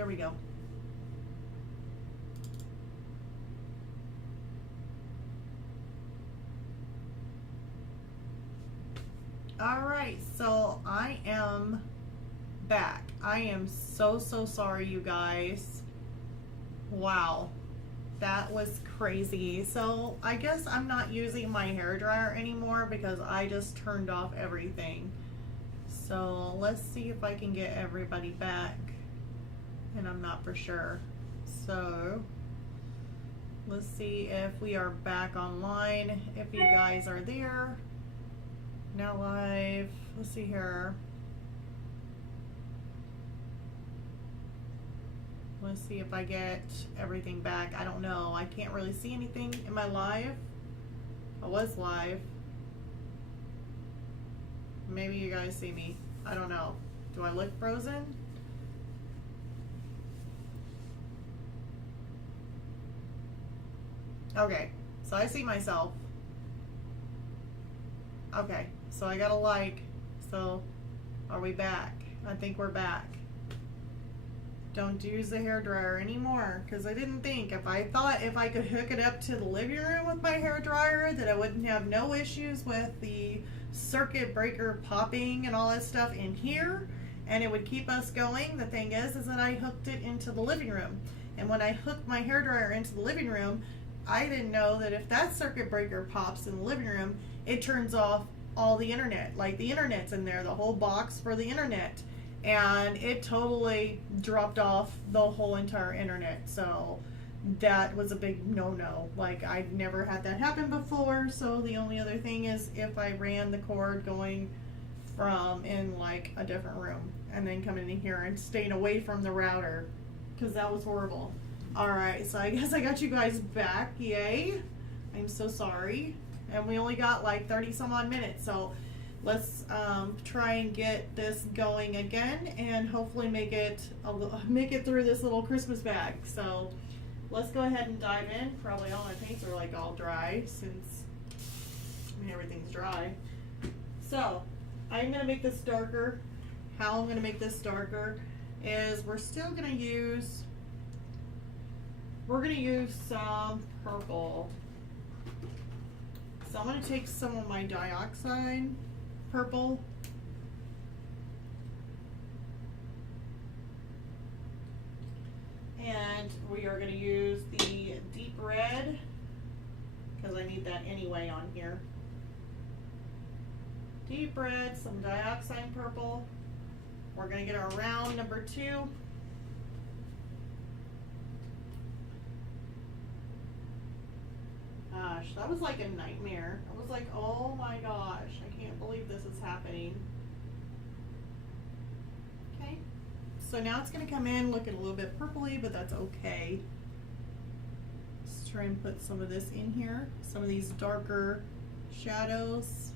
there we go. All right, so I am back. I am so sorry, you guys. Wow, that was crazy. So I guess I'm not using my hairdryer anymore because I just turned off everything. So let's see if I can get everybody back, and I'm not for sure. So let's see if we are back online, if you guys are there. Now live, let's see here. Let's see if I get everything back. I don't know, I can't really see anything. Am I live? I was live. Maybe you guys see me, I don't know. Do I look frozen? Okay, so I see myself. Okay, so I got a like. So are we back? I think we're back. Don't use the hairdryer anymore, because I didn't think, if I thought if I could hook it up to the living room with my hairdryer that I wouldn't have no issues with the circuit breaker popping and all that stuff in here, and it would keep us going. The thing is that I hooked it into the living room, and when I hooked my hairdryer into the living room, I didn't know that if that circuit breaker pops in the living room, it turns off all the internet. Like, the internet's in there, the whole box for the internet, and it totally dropped off the whole entire internet. So that was a big no-no. Like, I'd never had that happen before. So the only other thing is if I ran the cord going from in like a different room and then coming in here and staying away from the router, because that was horrible. Alright, so I guess I got you guys back. Yay. I'm so sorry. And we only got like 30 some odd minutes, so let's try and get this going again and hopefully make it through this little Christmas bag. So let's go ahead and dive in. Probably all my paints are like all dry, since everything's dry. So I'm gonna make this darker. How I'm gonna make this darker is we're gonna use some purple. So I'm going to take some of my dioxide purple and we are going to use the deep red because I need that anyway on here. Deep red, some dioxide purple. We're going to get our round number 2. Gosh, that was like a nightmare. I was like, oh my gosh, I can't believe this is happening. Okay, so now it's going to come in looking a little bit purpley, but that's okay. Let's try and put some of this in here, some of these darker shadows.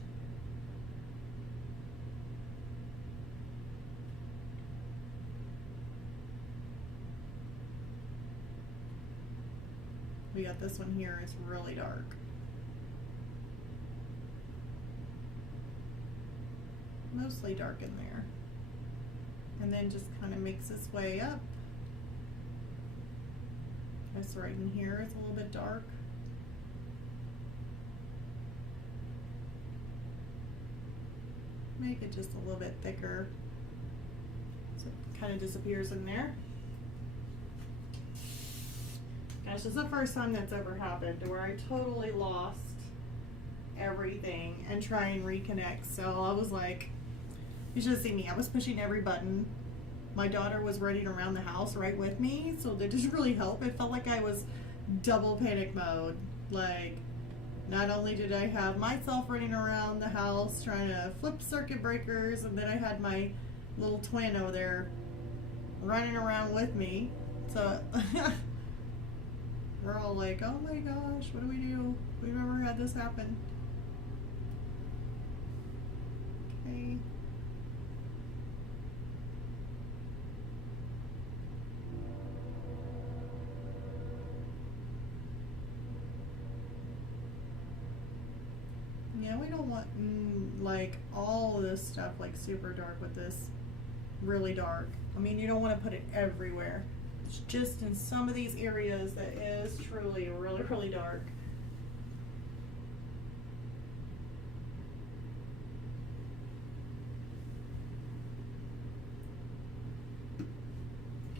We got this one here, it's really dark. Mostly dark in there. And then just kind of makes its way up. This right in here is a little bit dark. Make it just a little bit thicker so it kind of disappears in there. Gosh, this is the first time that's ever happened to where I totally lost everything and try and reconnect. So I was like, you should have seen me. I was pushing every button. My daughter was running around the house right with me, so that just really helped. It felt like I was double panic mode. Like, not only did I have myself running around the house trying to flip circuit breakers, and then I had my little twin over there running around with me. So we're all like, oh my gosh, what do we do? We've never had this happen. Okay. Yeah, we don't want like all of this stuff like super dark with this really dark. I mean, you don't want to put it everywhere. It's just in some of these areas that is truly really, really dark.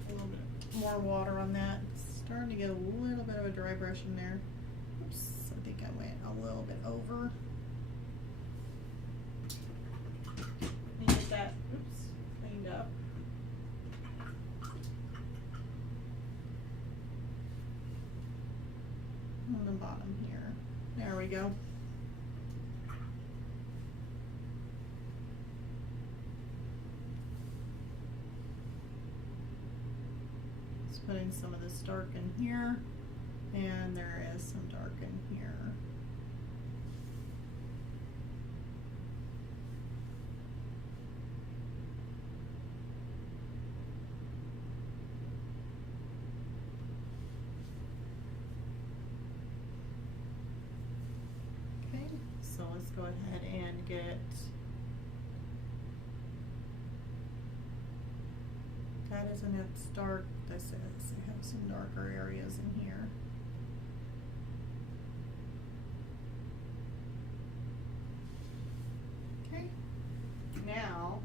A little bit more water on that. It's starting to get a little bit of a dry brush in there. Oops, I think I went a little bit over. And get that, oops, cleaned up. On the bottom here. There we go. Just putting some of this dark in here, and there is some dark in here. So let's go ahead and get that isn't it's dark. This is. I have some darker areas in here. Okay. Now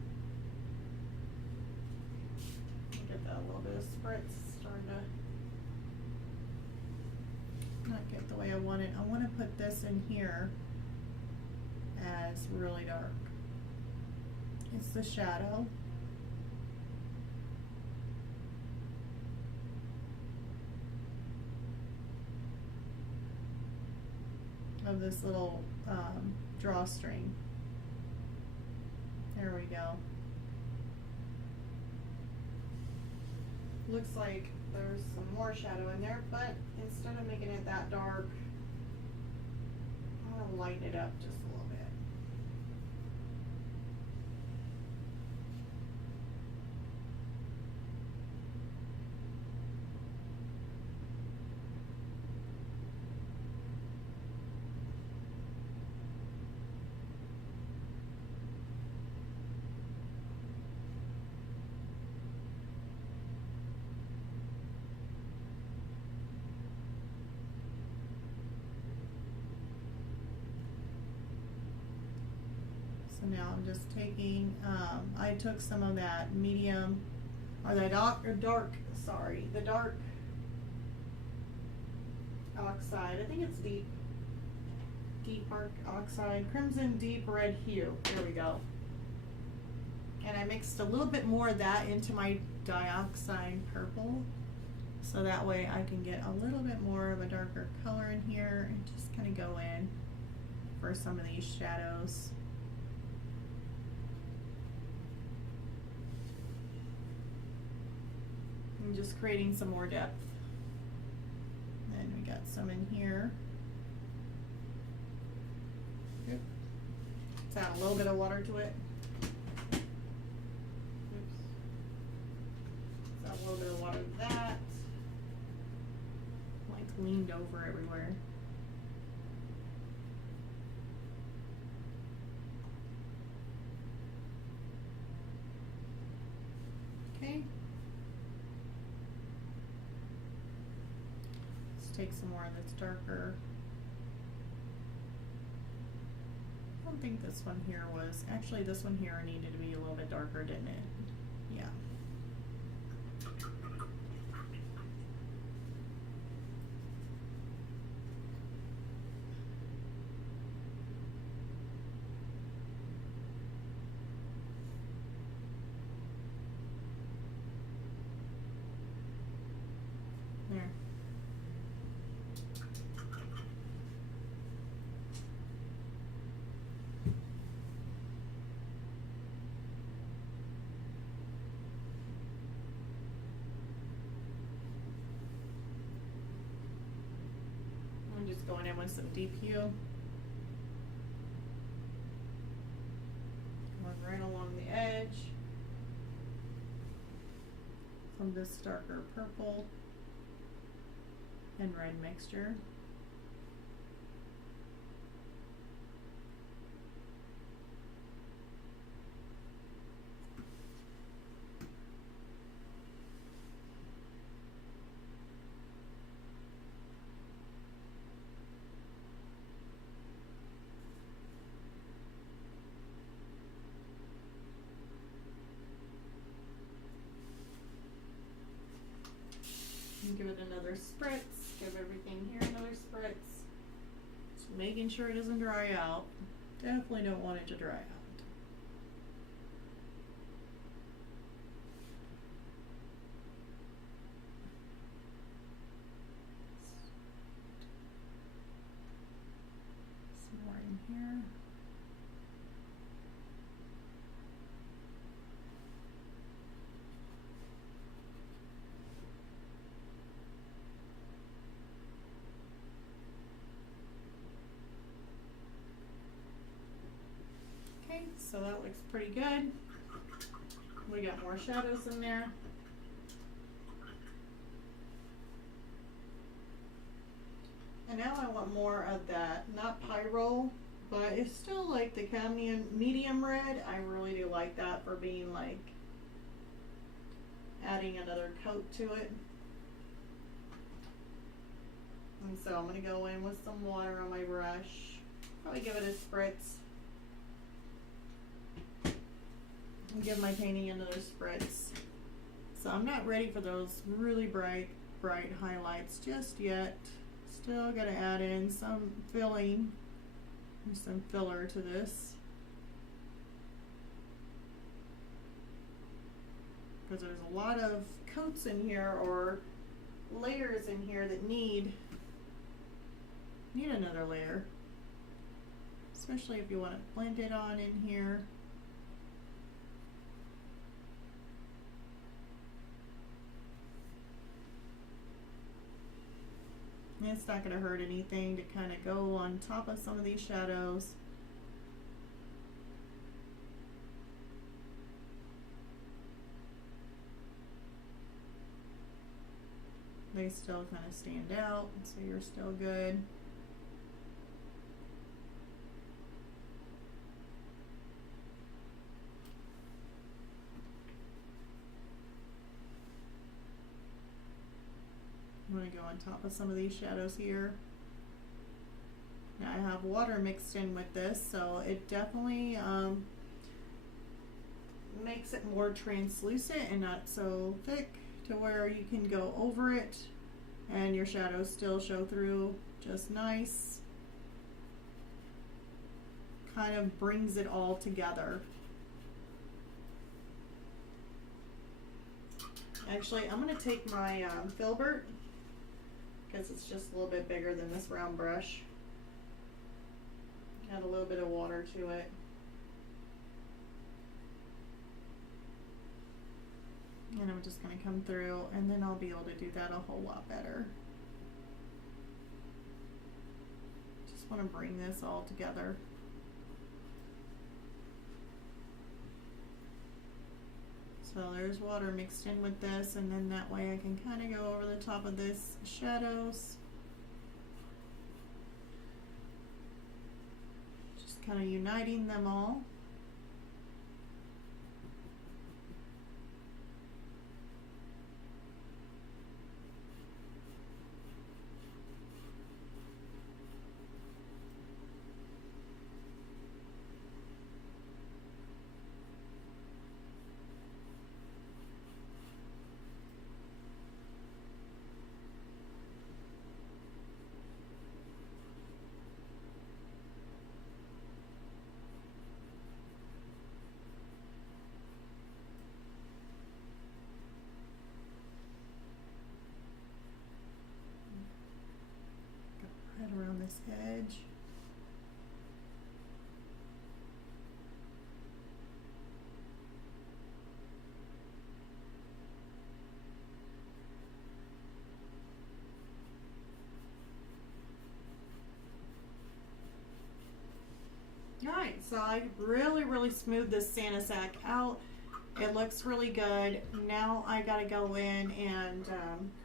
get that a little bit of spritz starting to not get the way I want it. I want to put this in here as really dark. It's the shadow. Of this little drawstring. There we go. Looks like there's some more shadow in there, but instead of making it that dark, I'm gonna lighten it up just a little bit. So now I'm just taking, I took some of that medium, or the dark oxide. I think it's deep oxide, crimson deep red hue. There we go. And I mixed a little bit more of that into my dioxide purple, so that way I can get a little bit more of a darker color in here and just kind of go in for some of these shadows. I'm just creating some more depth. And we got some in here. Good. Let's add a little bit of water to it. Oops. Let's add a little bit of water to that. Like leaned over everywhere. Okay. Take some more that's darker. I don't think this one here was, actually this one here needed to be a little bit darker, didn't it? Yeah. There. I'm just going in with some deep hue. Going right along the edge. Some of this darker purple and red mixture. And give it another spritz. Give everything here another spritz. Just making sure it doesn't dry out. Definitely don't want it to dry out. Some more in here. Okay, so that looks pretty good. We got more shadows in there. And now I want more of that, not pyro, but it's still like the cadmium medium red. I really do like that for being like adding another coat to it. And so I'm gonna go in with some water on my brush. Probably give it a spritz. And give my painting another spritz. So I'm not ready for those really bright highlights just yet. Still gotta add in some filling and some filler to this. Because there's a lot of coats in here or layers in here that need another layer. Especially if you want to blend it on in here. It's not going to hurt anything to kind of go on top of some of these shadows. They still kind of stand out, so you're still good. I'm going to go on top of some of these shadows here. Now I have water mixed in with this, so it definitely makes it more translucent and not so thick to where you can go over it and your shadows still show through just nice. Kind of brings it all together. Actually, I'm going to take my filbert, because it's just a little bit bigger than this round brush. Add a little bit of water to it. And I'm just going to come through, and then I'll be able to do that a whole lot better. Just want to bring this all together. So there's water mixed in with this, and then that way I can kind of go over the top of this shadows. Just kind of uniting them all. Right around this edge. Alright, so I really smoothed this Santa sack out. It looks really good. Now I gotta go in and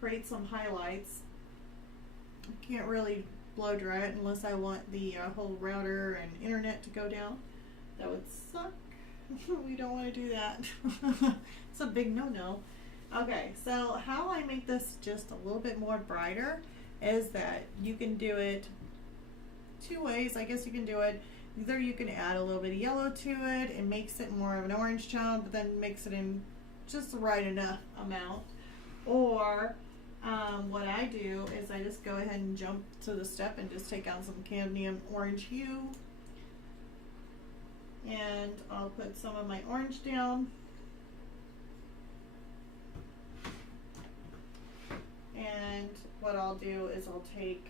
create some highlights. I can't really blow dry it unless I want the whole router and internet to go down. That would suck. We don't want to do that. It's a big no-no. Okay, so how I make this just a little bit more brighter is that you can do it two ways. I guess you can do it either you can add a little bit of yellow to it and makes it more of an orange tone, but then makes it in just the right enough amount, or what I do is I just go ahead and jump to the step and just take out some cadmium orange hue. And I'll put some of my orange down. And what I'll do is I'll take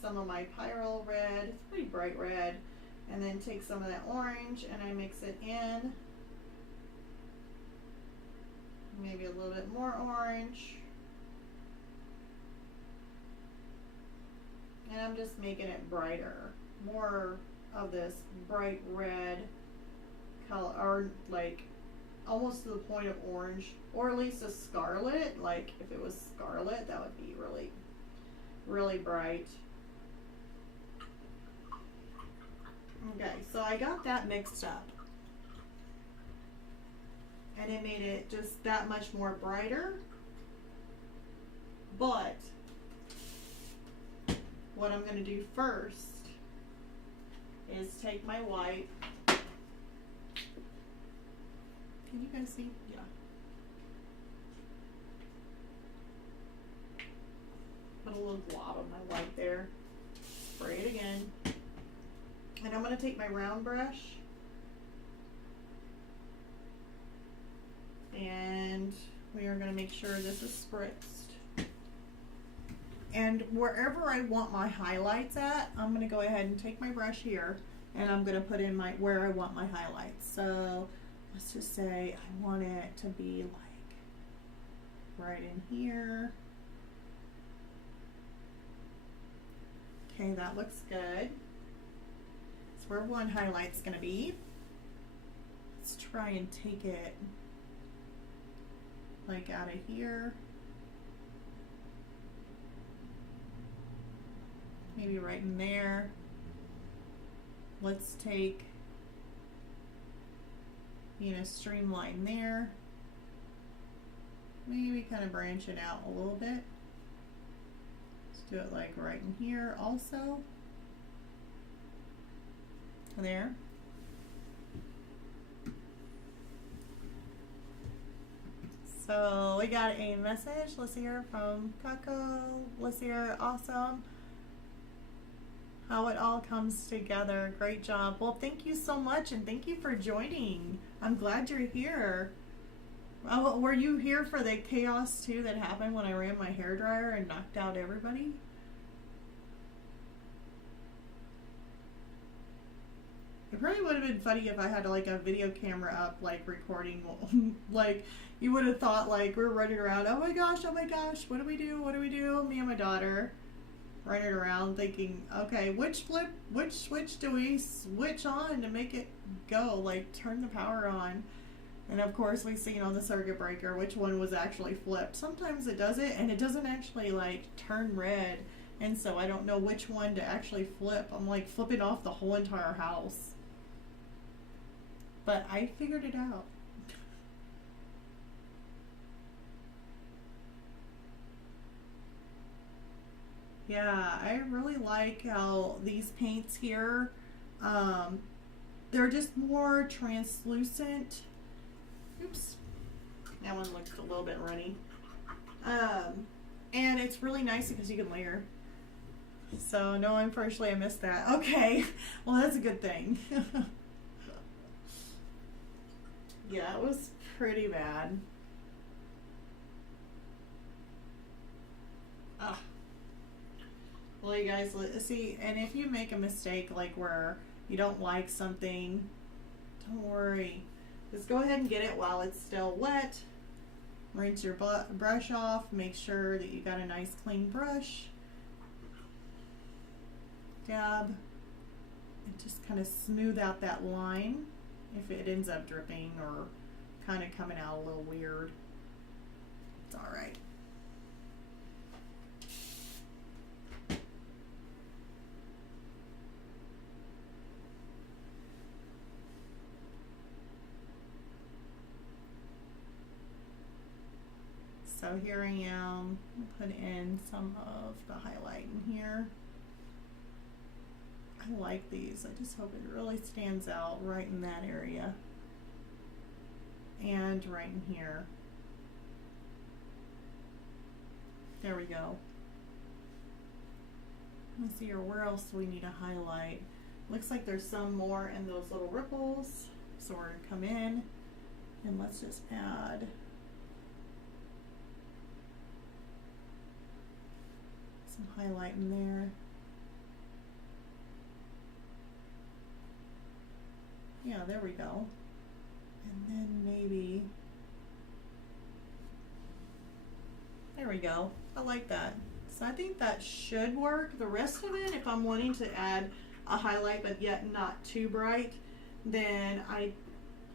some of my pyrrole red, it's pretty bright red, and then take some of that orange and I mix it in. Maybe a little bit more orange. And I'm just making it brighter. More of this bright red color, or like almost to the point of orange, or at least a scarlet. Like if it was scarlet, that would be really, really bright. Okay, so I got that mixed up. And it made it just that much more brighter. But what I'm going to do first is take my white. Can you guys see? Yeah. Put a little glob of my white there. Spray it again. And I'm going to take my round brush and we are going to make sure this is spritzed. And wherever I want my highlights at, I'm going to go ahead and take my brush here and I'm going to put in my where I want my highlights. So let's just say I want it to be like right in here. Okay, that looks good. That's where one highlight's going to be. Let's try and take it like out of here. Maybe right in there. Let's take, streamline there. Maybe kind of branch it out a little bit. Let's do it like right in here also. There. So we got a message, let's hear from Kako. Let's hear, awesome. How it all comes together. Great job. Well, thank you so much and thank you for joining. I'm glad you're here. Oh, were you here for the chaos too that happened when I ran my hairdryer and knocked out everybody? It probably would have been funny if I had like a video camera up, like recording, like you would have thought like we're running around, oh my gosh, what do we do, me and my daughter running around thinking, okay, which switch do we switch on to make it go, like turn the power on? And of course we seen on the circuit breaker which one was actually flipped. Sometimes it does it and it doesn't actually like turn red, and so I don't know which one to actually flip. I'm like flipping off the whole entire house. But I figured it out. Yeah, I really like how these paints here, they're just more translucent. Oops, that one looks a little bit runny. And it's really nice because you can layer. So no, unfortunately I missed that. Okay, well that's a good thing. Yeah, it was pretty bad. Ah. Well, you guys, see, and if you make a mistake like where you don't like something, don't worry. Just go ahead and get it while it's still wet. Rinse your brush off. Make sure that you got a nice clean brush. Dab. And just kind of smooth out that line if it ends up dripping or kind of coming out a little weird. It's all right. So here I am, put in some of the highlight in here. I like these, I just hope it really stands out right in that area. And right in here. There we go. Let's see here, where else do we need a highlight? Looks like there's some more in those little ripples. So we're gonna come in and let's just add some highlight in there. Yeah, there we go. And then maybe, there we go. I like that. So I think that should work. The rest of it, if I'm wanting to add a highlight but yet not too bright, then I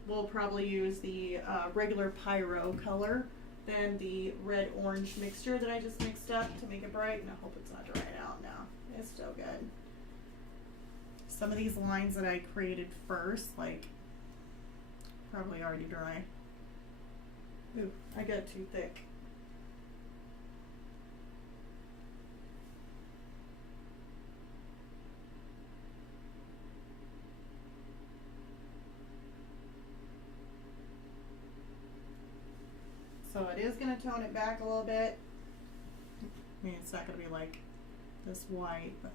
will probably use the regular Pyro color, then the red orange mixture that I just mixed up to make it bright. And I hope it's not drying out now. It's still good. Some of these lines that I created first, like, probably already dry. Ooh, I got too thick. So it is going to tone it back a little bit. I mean, it's not going to be like this white, but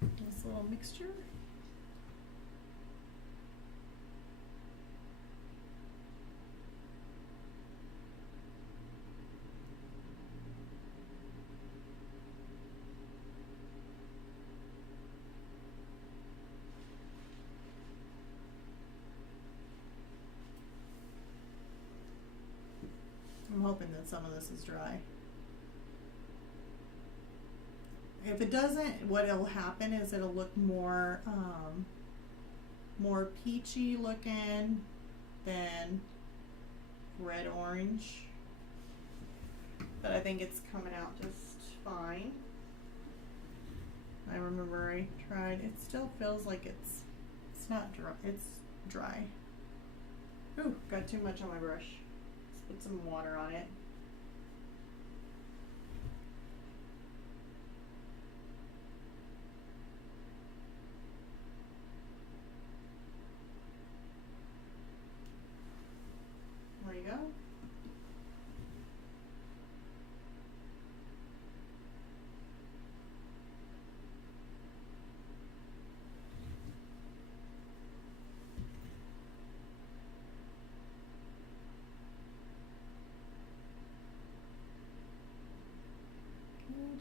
this little mixture. I'm hoping that some of this is dry. If it doesn't, what will happen is it'll look more more peachy looking than red orange. But I think it's coming out just fine. I remember I tried, it still feels like it's not dry, it's dry. Ooh, got too much on my brush. Let's put some water on it. There you go.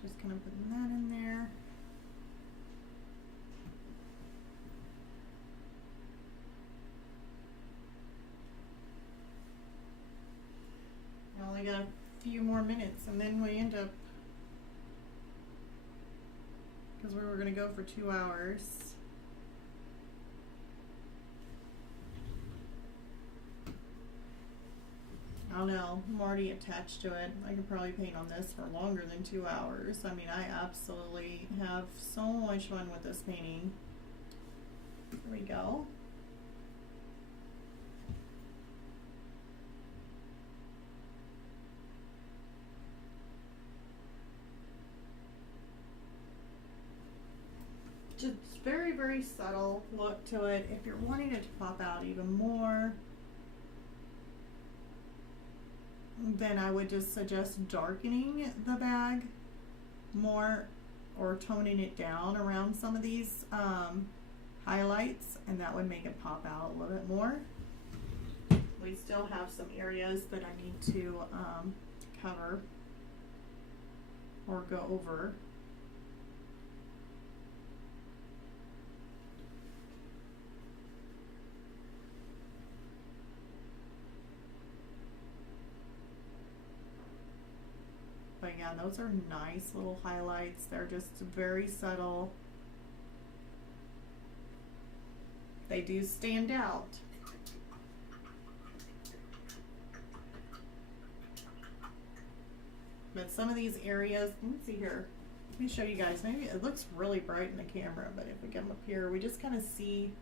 Just kind of putting that in there. I only got a few more minutes and then we end up, because we were going to go for 2 hours. I don't know, I'm already attached to it. I could probably paint on this for longer than 2 hours. I mean, I absolutely have so much fun with this painting. There we go. Just very, very subtle look to it. If you're wanting it to pop out even more, then I would just suggest darkening the bag more or toning it down around some of these highlights, and that would make it pop out a little bit more. We still have some areas that I need to cover or go over. But yeah, those are nice little highlights. They're just very subtle. They do stand out. But some of these areas, let me see here. Let me show you guys. Maybe it looks really bright in the camera, but if we come up here, we just kind of see.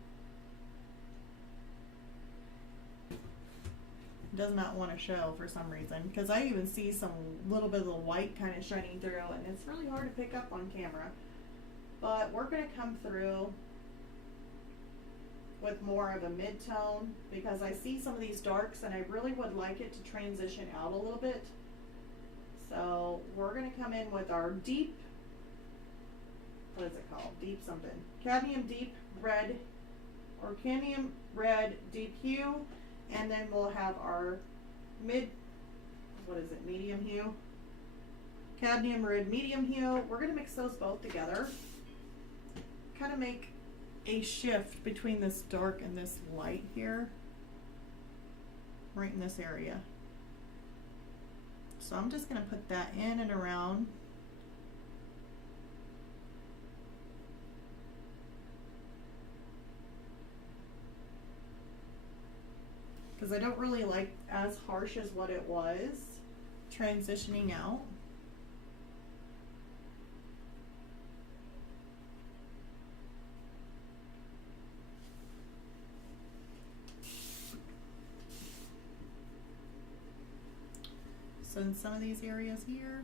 Does not want to show for some reason, because I even see some little bit of the white kind of shining through, and it's really hard to pick up on camera. But we're going to come through with more of a mid-tone because I see some of these darks and I really would like it to transition out a little bit. So we're going to come in with our deep, what is it called? Deep something. Cadmium deep red or cadmium red deep hue, and then we'll have our medium hue. Cadmium red medium hue. We're going to mix those both together. Kind of make a shift between this dark and this light here, right in this area. So I'm just going to put that in and around. Because I don't really like as harsh as what it was transitioning out. So in some of these areas here,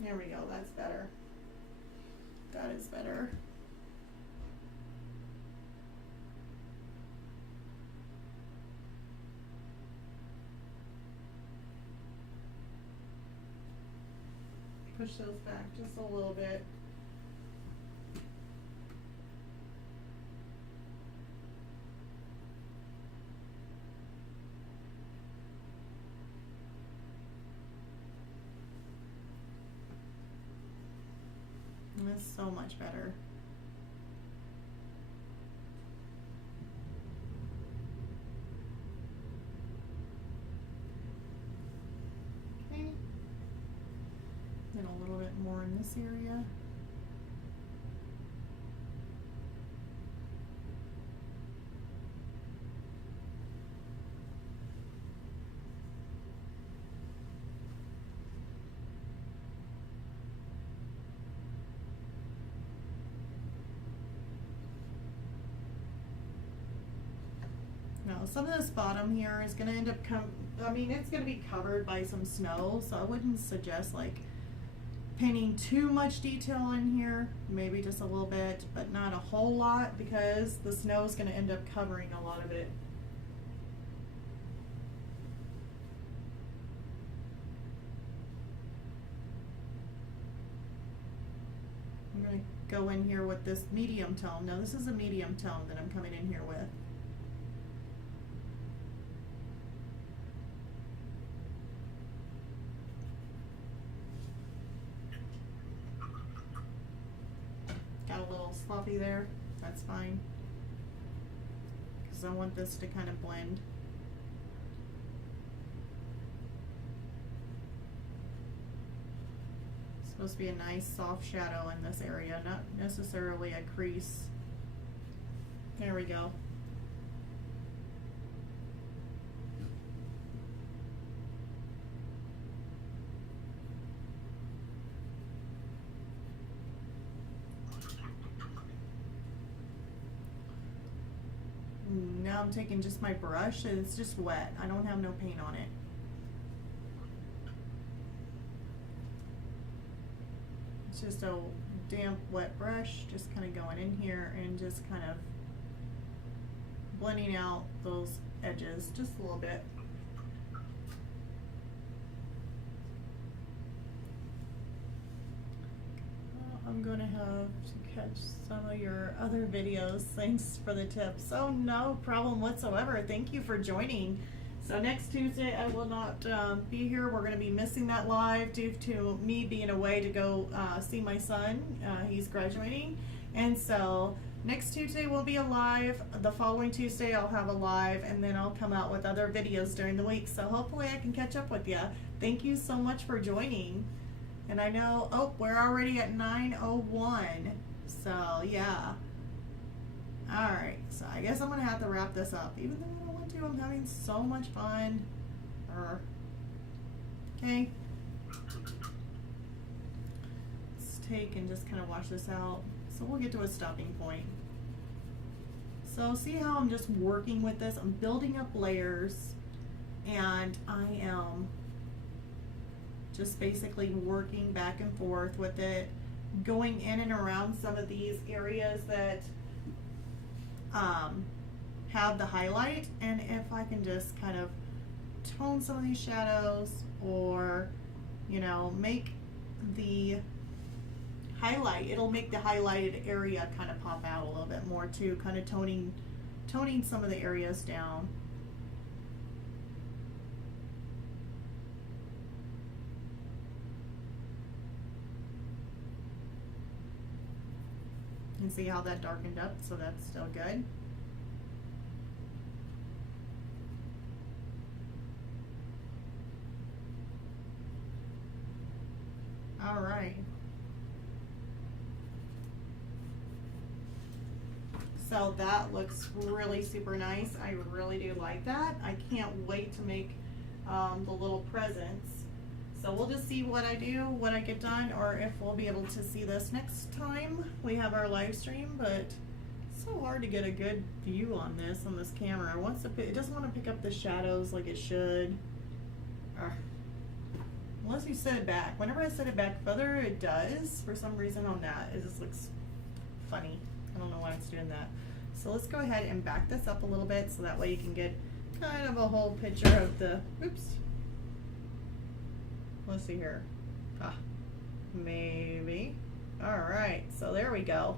there we go, that's better. That is better. Push those back just a little bit. It's so much better. Okay. Then a little bit more in this area. Now, some of this bottom here is going to end up it's going to be covered by some snow, so I wouldn't suggest like painting too much detail in here. Maybe just a little bit, but not a whole lot, because the snow is going to end up covering a lot of it. I'm going to go in here with this medium tone. Now, this is a medium tone that I'm coming in here with. Sloppy there, that's fine, because I want this to kind of blend. It's supposed to be a nice soft shadow in this area, not necessarily a crease. There we go. Now I'm taking just my brush, and it's just wet. I don't have no paint on it. It's just a damp, wet brush, just kind of going in here and just kind of blending out those edges just a little bit. I'm going to have to catch some of your other videos. Thanks for the tips. Oh, no problem whatsoever. Thank you for joining. So next Tuesday I will not be here. We're going to be missing that live due to me being away to go see my son. He's graduating. And so next Tuesday will be a live. The following Tuesday I'll have a live, and then I'll come out with other videos during the week. So hopefully I can catch up with you. Thank you so much for joining. And I know, oh, we're already at 9:01. So, yeah. Alright, so I guess I'm going to have to wrap this up. Even though I don't want to, I'm having so much fun. Okay. Let's take and just kind of wash this out. So we'll get to a stopping point. So see how I'm just working with this? I'm building up layers, and I am Just basically working back and forth with it, going in and around some of these areas that have the highlight, and if I can just kind of tone some of these shadows, or you know, make the highlight, it'll make the highlighted area kind of pop out a little bit more too, kind of toning some of the areas down. You can see how that darkened up, so that's still good. All right. So that looks really super nice. I really do like that. I can't wait to make the little presents. So we'll just see what I do, what I get done, or if we'll be able to see this next time we have our live stream. But it's so hard to get a good view on this camera. It doesn't want to pick up the shadows like it should. Unless you set it back. Whenever I set it back further, it does. For some reason on that, it just looks funny. I don't know why it's doing that. So let's go ahead and back this up a little bit so that way you can get kind of a whole picture of the, oops. Let's see here. Maybe. All right, so there we go.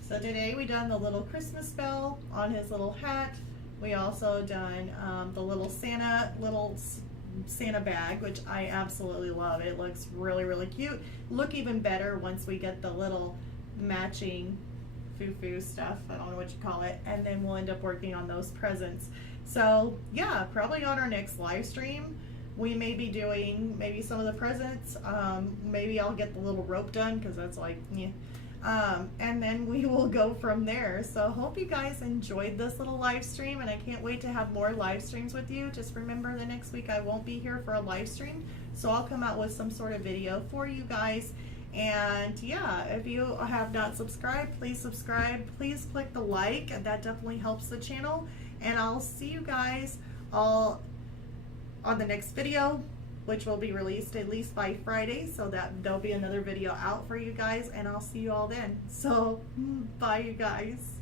So today we done the little Christmas bell on his little hat. We also done the little Santa bag, which I absolutely love. It looks really, really cute. Look even better once we get the little matching foo-foo stuff. I don't know what you call it. And then we'll end up working on those presents. So yeah, probably on our next live stream, we may be doing maybe some of the presents. Maybe I'll get the little rope done because that's like, yeah. And then we will go from there. So hope you guys enjoyed this little live stream, and I can't wait to have more live streams with you. Just remember, the next week I won't be here for a live stream, so I'll come out with some sort of video for you guys. And yeah, if you have not subscribed, please subscribe. Please click the like, and that definitely helps the channel. And I'll see you guys all on the next video, which will be released at least by Friday, so that there'll be another video out for you guys, and I'll see you all then. So bye, you guys.